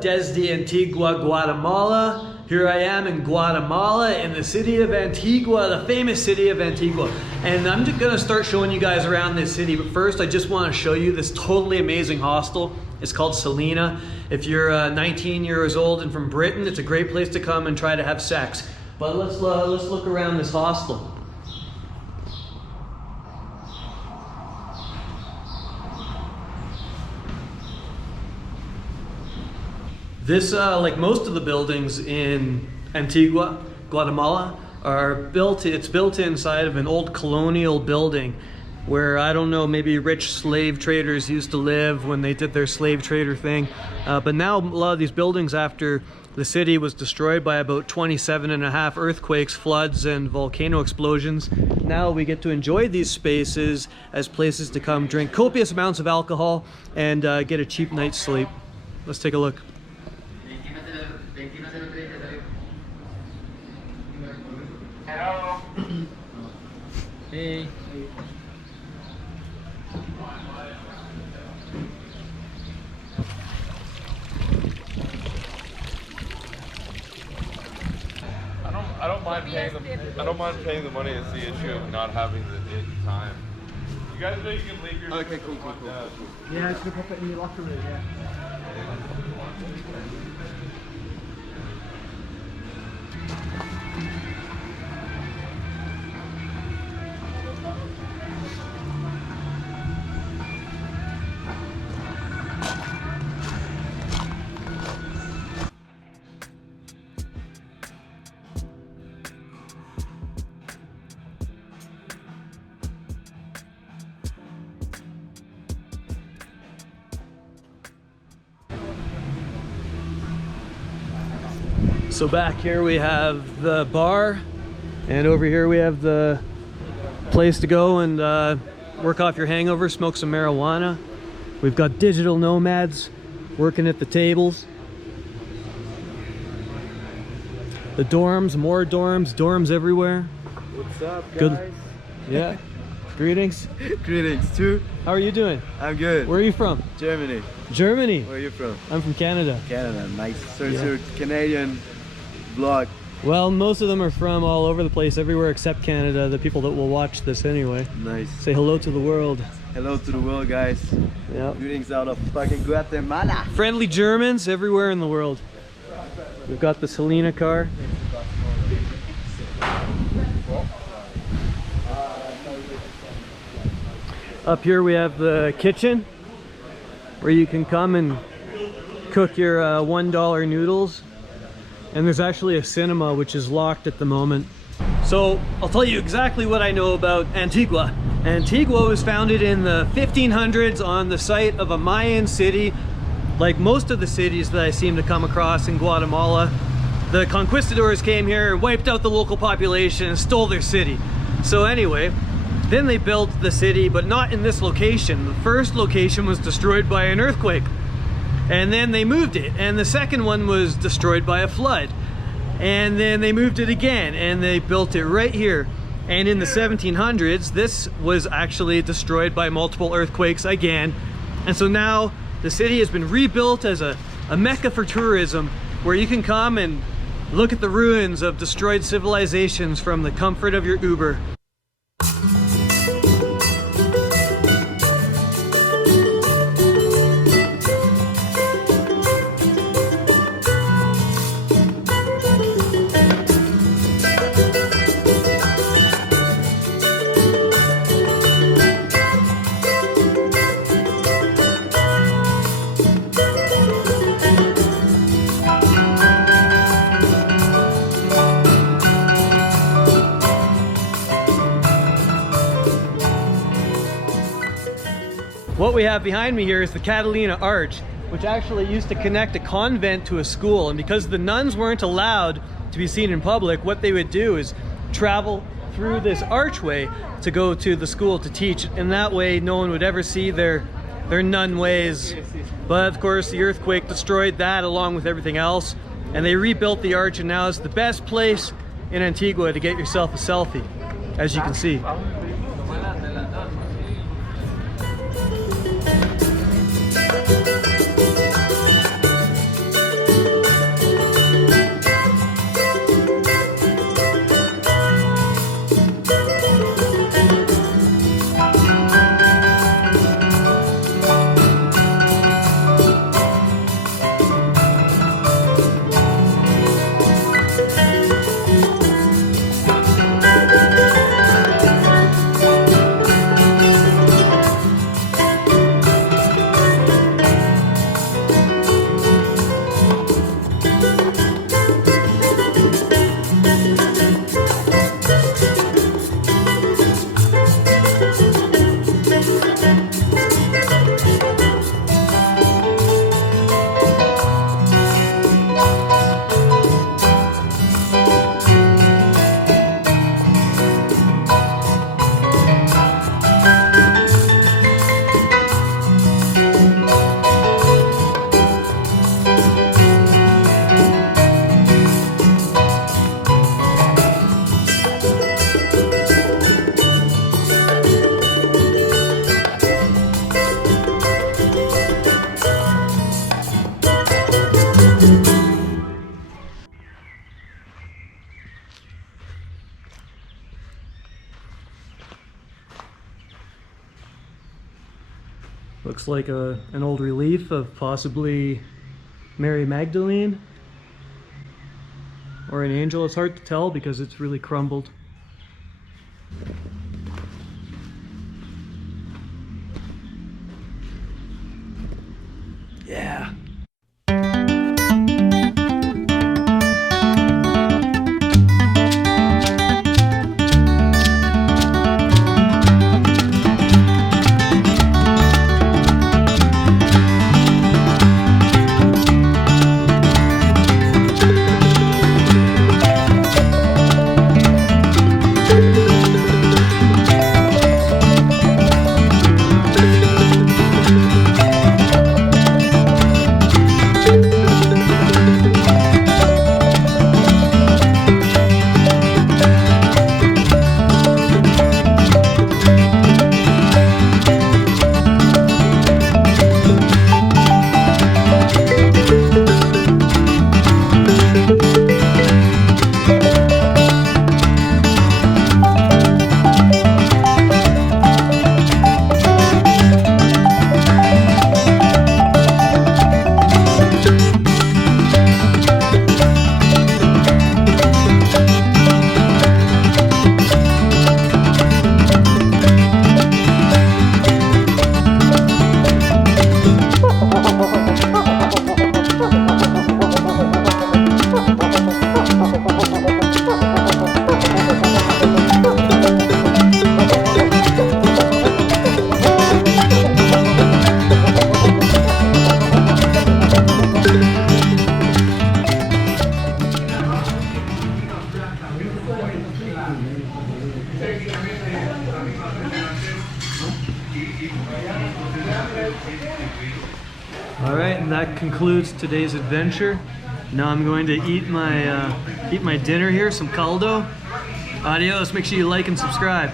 desde Antigua, Guatemala. Here I am in Guatemala, in the city of Antigua, the famous city of Antigua. And I'm just gonna start showing you guys around this city, but first I just wanna show you this totally amazing hostel. It's called Selena. If you're 19 years old and from Britain, it's a great place to come and try to have sex. But let's look around this hostel. This, like most of the buildings in Antigua, Guatemala, it's built inside of an old colonial building where, I don't know, maybe rich slave traders used to live when they did their slave trader thing. But now a lot of these buildings, after the city was destroyed by about 27.5 earthquakes, floods, and volcano explosions, now we get to enjoy these spaces as places to come drink copious amounts of alcohol and get a cheap night's sleep. Let's take a look. Hello. Hey. I don't mind paying the money. It's the issue of not having the time. You guys know you can leave your. Okay, cool. Yeah, it's gonna pop it in your locker room. Yeah. So back here we have the bar, and over here we have the place to go and work off your hangover, smoke some marijuana. We've got digital nomads working at the tables. The dorms, more dorms everywhere. What's up, guys? Good. Yeah. Greetings. Greetings, too. How are you doing? I'm good. Where are you from? Germany. Germany. Where are you from? I'm from Canada. Canada, nice. So it's Yeah. your Canadian vlog. Well, most of them are from all over the place, everywhere except Canada, the people that will watch this anyway. Nice. Say hello to the world. Hello to the world, guys. Yep. Greetings out of fucking Guatemala. Friendly Germans everywhere in the world. We've got the Selena car. Up here we have the kitchen where you can come and cook your $1 noodles. And there's actually a cinema which is locked at the moment. So I'll tell you exactly what I know about Antigua. Antigua was founded in the 1500s on the site of a Mayan city. Like most of the cities that I seem to come across in Guatemala, the Conquistadors came here and wiped out the local population and stole their city. So anyway, then they built the city, but not in this location. The first location was destroyed by an earthquake. And then they moved it, and the second one was destroyed by a flood. And then they moved it again, and they built it right here. And in the 1700s, this was actually destroyed by multiple earthquakes again. And so now the city has been rebuilt as a mecca for tourism, where you can come and look at the ruins of destroyed civilizations from the comfort of your Uber. What we have behind me here is the Catalina Arch, which actually used to connect a convent to a school. And because the nuns weren't allowed to be seen in public, what they would do is travel through this archway to go to the school to teach. And that way no one would ever see their nun ways. But of course the earthquake destroyed that along with everything else. And they rebuilt the arch, and now it's the best place in Antigua to get yourself a selfie, as you can see. Looks like an old relief of possibly Mary Magdalene or an angel. It's hard to tell because it's really crumbled. Yeah. Alright, and that concludes today's adventure. Now I'm going to eat my dinner here, some caldo. Adios, make sure you like and subscribe.